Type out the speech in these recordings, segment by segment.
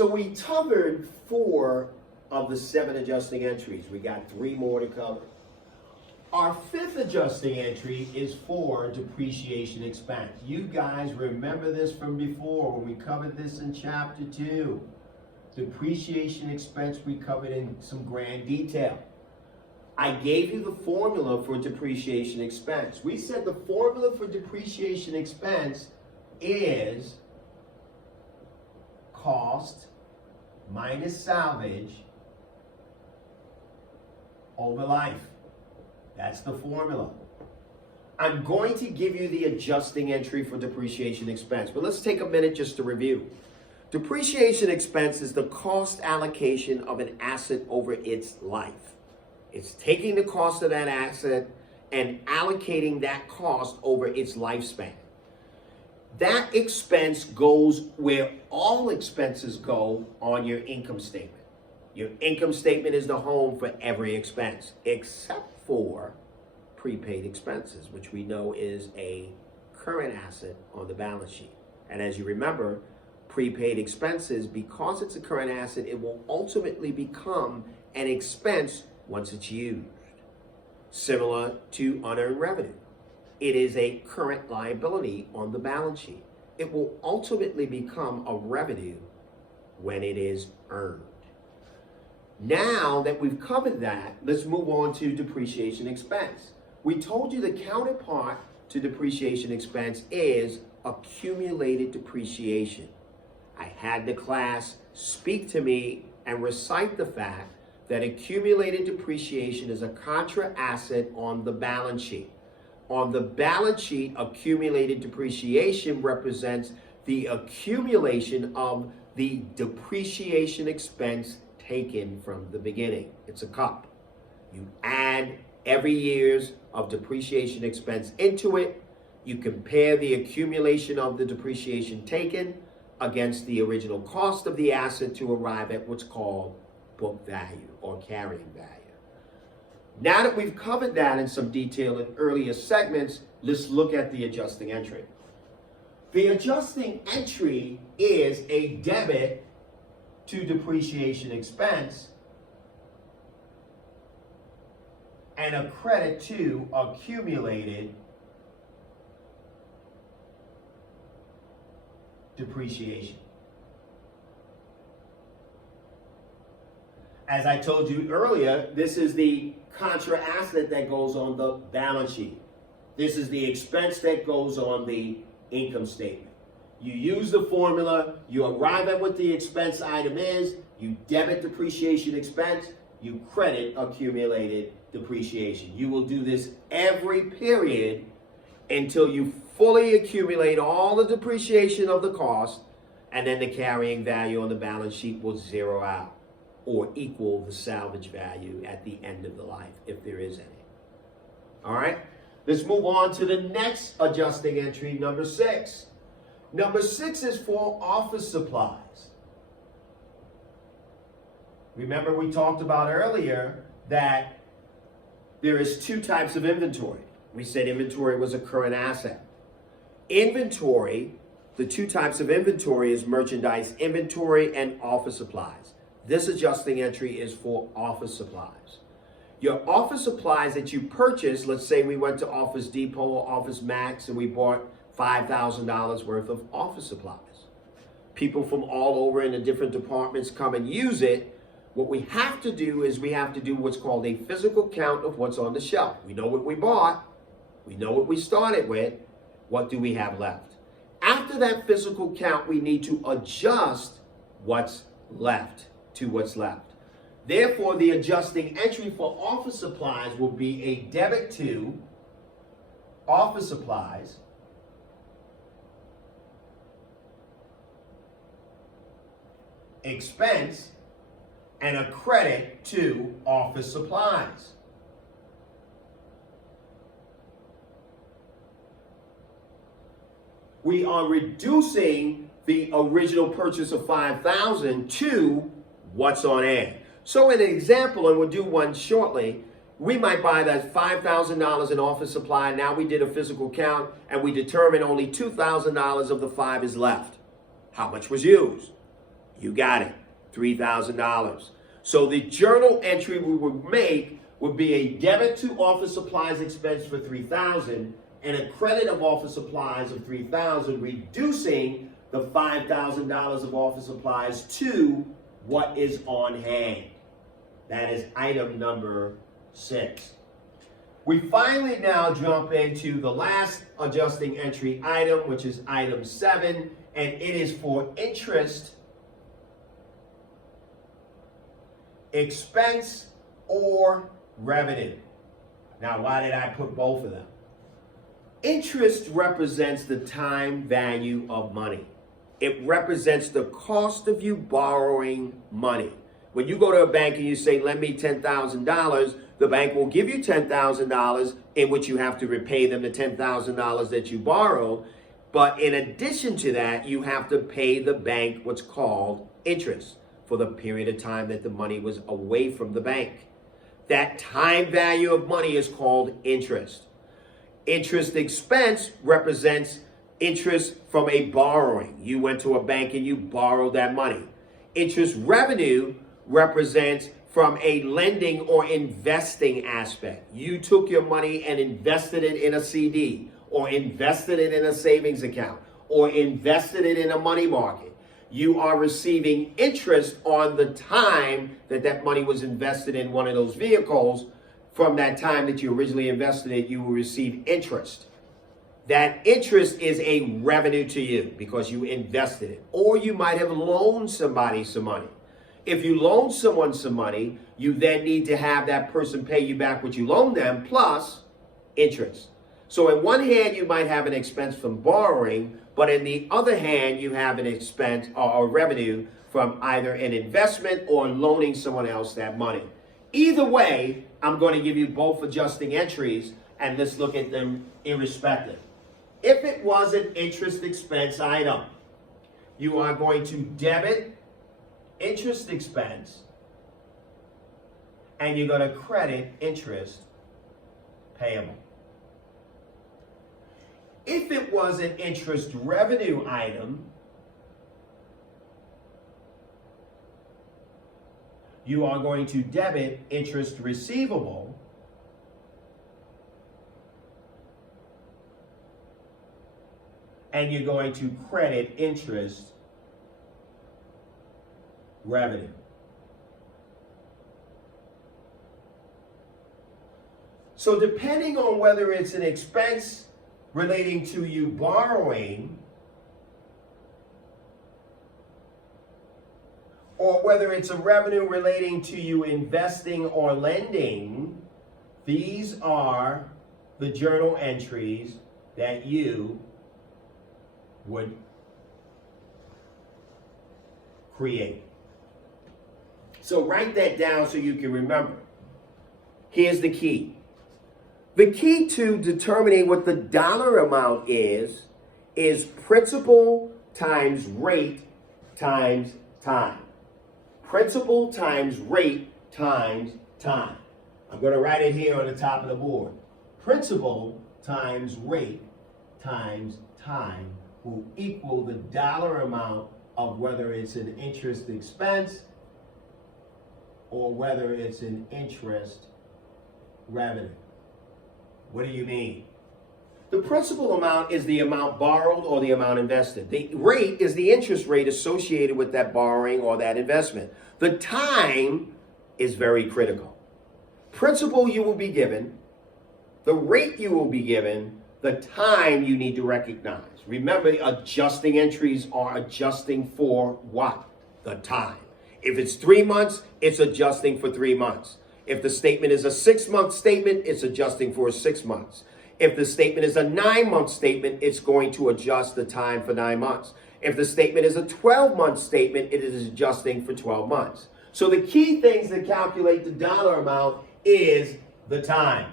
So we covered 4 of the 7 adjusting entries. We got 3 more to cover. Our 5th adjusting entry is for depreciation expense. You guys remember this from before when we covered this in chapter 2. Depreciation expense we covered in some grand detail. I gave you the formula for depreciation expense. We said the formula for depreciation expense is cost minus salvage over life. That's the formula. I'm going to give you the adjusting entry for depreciation expense, but let's take a minute just to review. Depreciation expense is the cost allocation of an asset over its life. It's taking the cost of that asset and allocating that cost over its lifespan. That expense goes where all expenses go on your income statement. Your income statement is the home for every expense, except for prepaid expenses, which we know is a current asset on the balance sheet. And as you remember, prepaid expenses, because it's a current asset, it will ultimately become an expense once it's used. Similar to unearned revenue. It is a current liability on the balance sheet. It will ultimately become a revenue when it is earned. Now that we've covered that, let's move on to depreciation expense. We told you the counterpart to depreciation expense is accumulated depreciation. I had the class speak to me and recite the fact that accumulated depreciation is a contra asset on the balance sheet. On the balance sheet, accumulated depreciation represents the accumulation of the depreciation expense taken from the beginning. It's a cup. You add every year's of depreciation expense into it. You compare the accumulation of the depreciation taken against the original cost of the asset to arrive at what's called book value or carrying value. Now that we've covered that in some detail in earlier segments, let's look at the adjusting entry. The adjusting entry is a debit to depreciation expense and a credit to accumulated depreciation. As I told you earlier, this is the contra asset that goes on the balance sheet. This is the expense that goes on the income statement. You use the formula, you arrive at what the expense item is, you debit depreciation expense, you credit accumulated depreciation. You will do this every period until you fully accumulate all the depreciation of the cost, and then the carrying value on the balance sheet will zero out or equal the salvage value at the end of the life, if there is any. All right, let's move on to the next adjusting entry, number 6. Number 6 is for office supplies. Remember we talked about earlier that there is 2 types of inventory. We said inventory was a current asset. Inventory, the 2 types of inventory is merchandise inventory and office supplies. This adjusting entry is for office supplies. Your office supplies that you purchase, let's say we went to Office Depot or Office Max and we bought $5,000 worth of office supplies. People from all over in the different departments come and use it. What we have to do is we have to do what's called a physical count of what's on the shelf. We know what we bought. We know what we started with. What do we have left? After that physical count, we need to adjust what's left to what's left. Therefore, the adjusting entry for office supplies will be a debit to office supplies expense and a credit to office supplies. We are reducing the original purchase of $5,000 to what's on hand. So in an example, and we'll do one shortly, we might buy that $5,000 in office supply. Now we did a physical count and we determined only $2,000 of the 5 is left. How much was used? You got it, $3,000. So the journal entry we would make would be a debit to office supplies expense for $3,000 and a credit of office supplies of $3,000, reducing the $5,000 of office supplies to what is on hand. That is item number 6. We finally now jump into the last adjusting entry item, which is item 7, and it is for interest expense or revenue. Now, why did I put both of them? Interest represents the time value of money. It represents the cost of you borrowing money. When you go to a bank and you say, lend me $10,000, the bank will give you $10,000 in which you have to repay them the $10,000 that you borrowed. But in addition to that, you have to pay the bank what's called interest for the period of time that the money was away from the bank. That time value of money is called interest. Interest expense represents interest from a borrowing. You went to a bank and you borrowed that money. Interest revenue represents from a lending or investing aspect. You took your money and invested it in a CD, or invested it in a savings account, or invested it in a money market. You are receiving interest on the time that that money was invested in one of those vehicles. From that time that you originally invested it, you will receive interest. That interest is a revenue to you because you invested it. Or you might have loaned somebody some money. If you loan someone some money, you then need to have that person pay you back what you loaned them plus interest. So in one hand, you might have an expense from borrowing, but in the other hand, you have an expense or revenue from either an investment or loaning someone else that money. Either way, I'm going to give you both adjusting entries, and let's look at them irrespective. If it was an interest expense item, you are going to debit interest expense, and you're going to credit interest payable. If it was an interest revenue item, you are going to debit interest receivable, and you're going to credit interest revenue. So depending on whether it's an expense relating to you borrowing, or whether it's a revenue relating to you investing or lending, these are the journal entries that you would create. So write that down so you can remember. Here's the key. The key to determining what the dollar amount is principal times rate times time. Principal times rate times time. I'm going to write it here on the top of the board. Principal times rate times time will equal the dollar amount of whether it's an interest expense or whether it's an interest revenue. What do you mean? The principal amount is the amount borrowed or the amount invested. The rate is the interest rate associated with that borrowing or that investment. The time is very critical. Principal you will be given, the rate you will be given, the time you need to recognize. Remember, adjusting entries are adjusting for what? The time. If it's 3 months, it's adjusting for 3 months. If the statement is a 6-month statement, it's adjusting for 6 months. If the statement is a 9-month statement, it's going to adjust the time for 9 months. If the statement is a 12-month statement, it is adjusting for 12 months. So the key things that calculate the dollar amount is the time.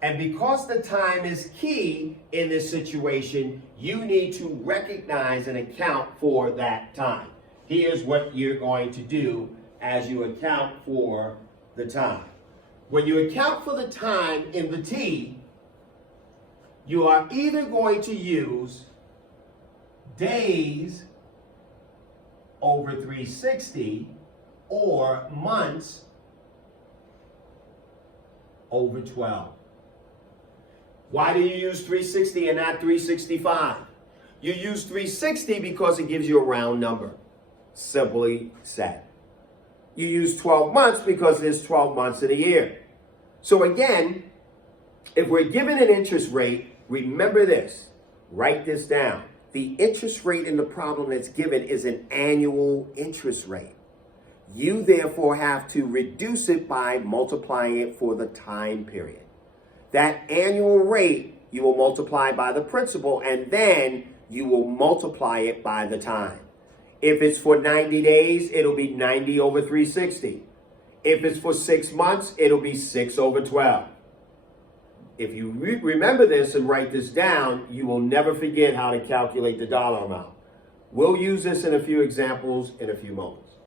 And because the time is key in this situation, you need to recognize and account for that time. Here's what you're going to do as you account for the time. When you account for the time in the T, you are either going to use days over 360 or months over 12. Why do you use 360 and not 365? You use 360 because it gives you a round number. Simply said. You use 12 months because there's 12 months in a year. So again, if we're given an interest rate, remember this. Write this down. The interest rate in the problem that's given is an annual interest rate. You therefore have to reduce it by multiplying it for the time period. That annual rate you will multiply by the principal, and then you will multiply it by the time. If it's for 90 days, it'll be 90 over 360. If it's for 6 months, it'll be 6 over 12. If you remember this and write this down, you will never forget how to calculate the dollar amount. We'll use this in a few examples in a few moments.